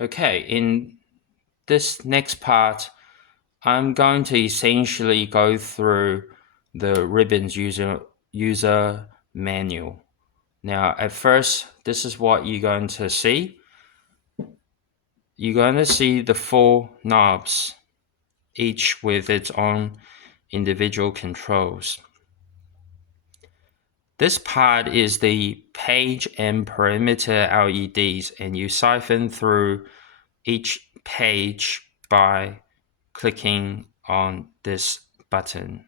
Okay, in this next part, I'm going to essentially go through the Ribbons user manual. Now, at first, this is what you're going to see. You're going to see the 4 knobs, each with its own individual controls. This part is the page and perimeter LEDs, and you siphon through each page by clicking on this button,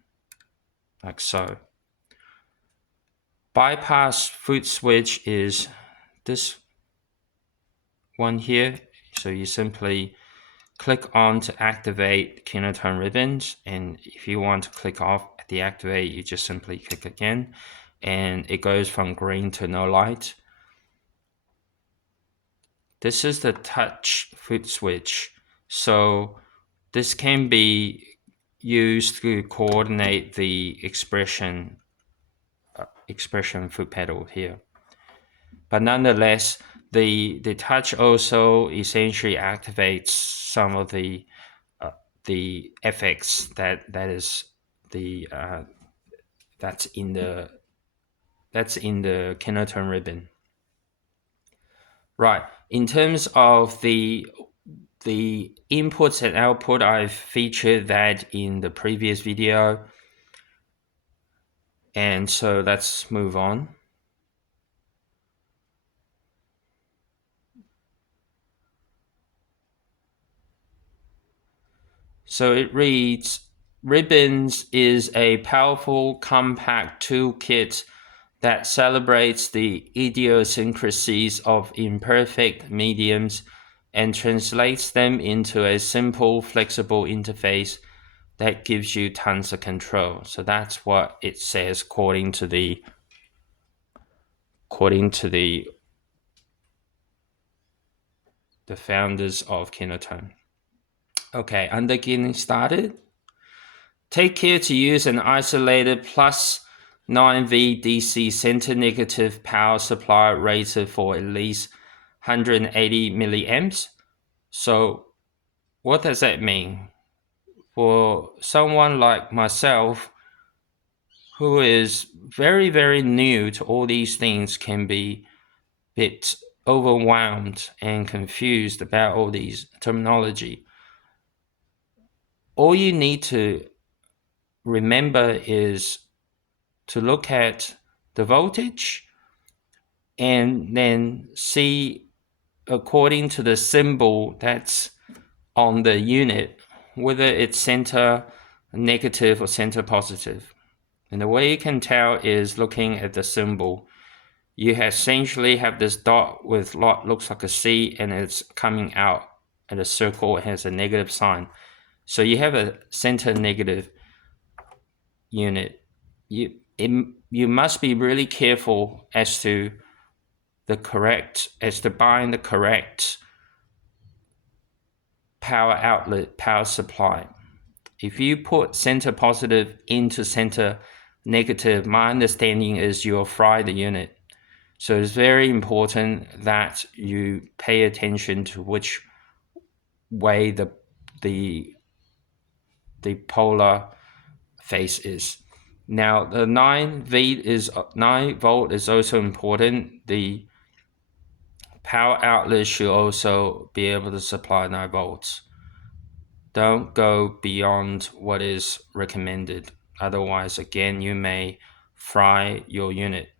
like so. Bypass foot switch is this one here. So you simply click on to activate Kinotone Ribbons, and if you want to click off deactivate, you just simply click again, and it goes from green to no light. This is the touch foot switch. So this can be used to coordinate the expression foot pedal here. But nonetheless, the touch also essentially activates some of the effects that's in the Kinotone ribbon. Right. In terms of the inputs and output, I've featured that in the previous video. And so let's move on. So it reads, Ribbons is a powerful, compact toolkit that celebrates the idiosyncrasies of imperfect mediums and translates them into a simple, flexible interface that gives you tons of control. So that's what it says according to the founders of Kinotone. Okay, under getting started, take care to use an isolated plus 9V DC center negative power supply rated for at least 180 milliamps. So what does that mean? For someone like myself who is very, very new to all these things, can be a bit overwhelmed and confused about all these terminology. All you need to remember is to look at the voltage and then see, according to the symbol that's on the unit, whether it's center negative or center positive. And the way you can tell is looking at the symbol. You essentially have this dot with what looks like a C, and it's coming out at a circle. It has a negative sign. So you have a center negative unit. You must be really careful as to buying the correct power outlet, power supply. If you put center positive into center negative, my understanding is you'll fry the unit. So it's very important that you pay attention to which way the polar face is. Now the 9 volt is also important. The power outlet should also be able to supply 9 volts. Don't go beyond what is recommended. Otherwise, again, you may fry your unit.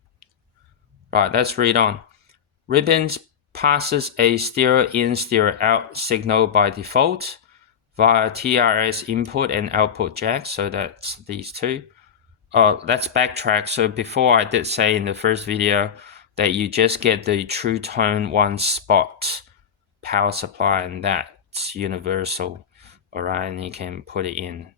Right, let's read on. Ribbons passes a stereo in, stereo out signal by default via TRS input and output jack. So that's these two. Let's backtrack. So before, I did say in the first video that you just get the True Tone 1 spot power supply, and that's universal. All right, and you can put it in.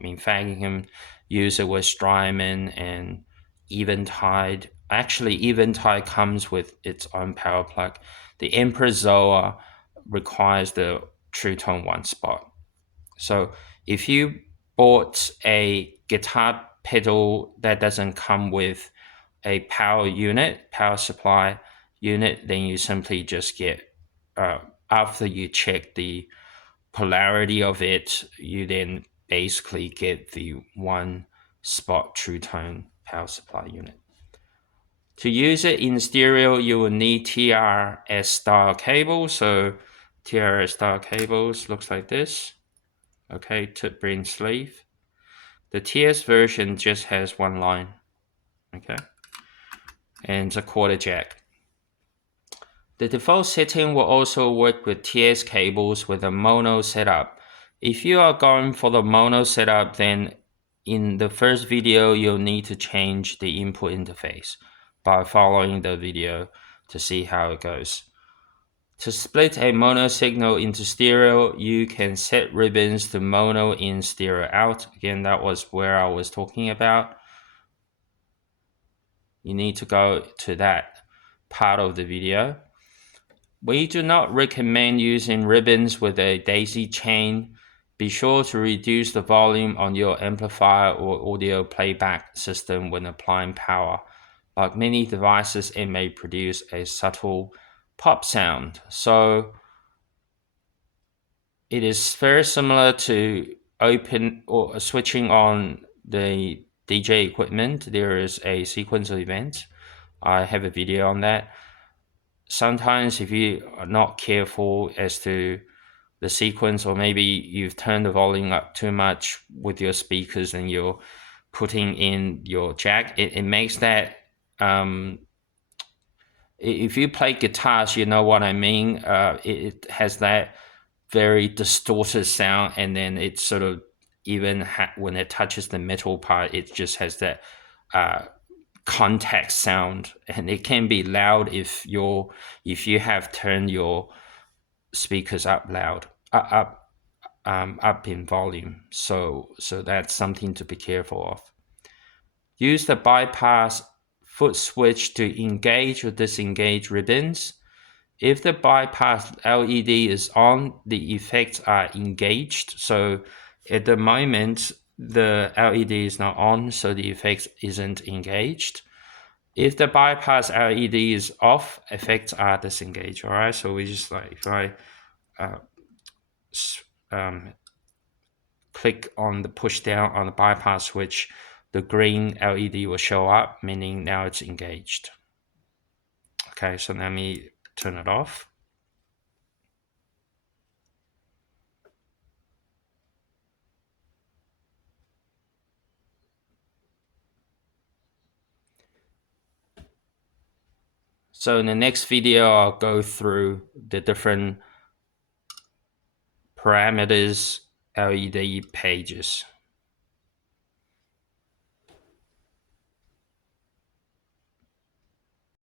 In fact, you can use it with Strymon and Eventide. Actually, Eventide comes with its own power plug. The Emperor Zoa requires the True Tone 1 spot. So if you bought a guitar pedal that doesn't come with a power supply unit, then you simply just get after you check the polarity of it, you then basically get the one spot true tone power supply unit. To use it in stereo, you will need TRS style cables. So TRS style cables looks like this. Okay, tip brain sleeve. The TS version just has one line. Okay, and it's a quarter jack. The default setting will also work with TS cables with a mono setup. If you are going for the mono setup, then in the first video, you'll need to change the input interface by following the video to see how it goes. To split a mono signal into stereo, you can set ribbons to mono in, stereo out. Again, that was where I was talking about. You need to go to that part of the video. We do not recommend using ribbons with a daisy chain. Be sure to reduce the volume on your amplifier or audio playback system when applying power. Like many devices, it may produce a subtle pop sound. So it is very similar to open or switching on the DJ equipment. There is a sequence of events. I have a video on that. Sometimes if you are not careful as to the sequence, or maybe you've turned the volume up too much with your speakers and you're putting in your jack, it makes that, if you play guitars, you know what I mean. It has that very distorted sound, and then it sort of, even when it touches the metal part, it just has that contact sound, and it can be loud if you have turned your speakers up loud, up in volume. So that's something to be careful of. Use the bypass foot switch to engage or disengage ribbons. If the bypass LED is on, the effects are engaged. So at the moment, the LED is not on, so the effects isn't engaged. If the bypass LED is off, effects are disengaged. All right, so we just like, if I click on the push down on the bypass switch, the green LED will show up, meaning now it's engaged. Okay, so let me turn it off. So in the next video, I'll go through the different parameters LED pages.